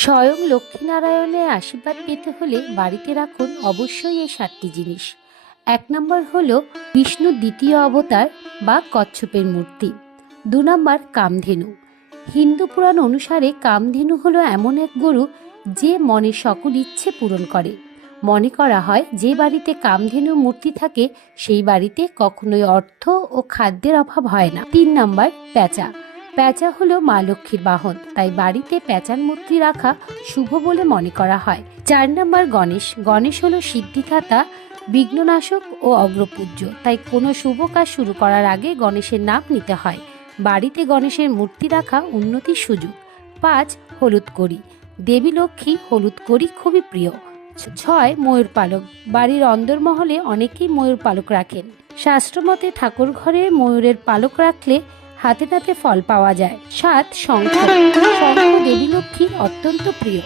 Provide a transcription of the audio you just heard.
স্বয়ং লক্ষ্মীনারায়ণের আশীর্বাদ পেতে হলে বাড়িতে রাখুন অবশ্যই এই 7টি জিনিস। 1 নম্বর হলো বিষ্ণুর দ্বিতীয় অবতার বা কচ্ছপের মূর্তি। 2 নম্বর কামধেনু। হিন্দু পুরাণ অনুসারে কামধেনু হলো এমন এক গরু যে মনের সকল ইচ্ছে পূরণ করে। মনে করা হয় যে বাড়িতে কামধেনুর মূর্তি থাকে সেই বাড়িতে কখনোই অর্থ ও খাদ্যের অভাব হয় না। 3 নম্বর পেঁচা। পেঁচা হলো মা লক্ষ্মীর বাহন, তাই বাড়িতে পেঁচার মূর্তি রাখা শুভ বলে মনে করা হয়। 4 নম্বর গণেশ। গণেশ হলো সিদ্ধিদাতা, বিঘ্ননাশক ও অগ্রপূজ্য, তাই কোনো শুভ কাজ শুরু করার আগে গণেশের নাম নিতে হয়। বাড়িতে গণেশের মূর্তি রাখা উন্নতির সুযোগ। 5 হলুদ কড়ি। দেবী লক্ষ্মী হলুদ কড়ি খুবই প্রিয়। 6 ময়ূর পালক। বাড়ির অন্দরমহলে অনেকেই ময়ূর পালক রাখেন। শাস্ত্রমতে ঠাকুর ঘরে ময়ূরের পালক রাখলে হাতে নাতে ফল পাওয়া যায়। 7 শঙ্খ। শঙ্খ দেবী লক্ষ্মীর অত্যন্ত প্রিয়।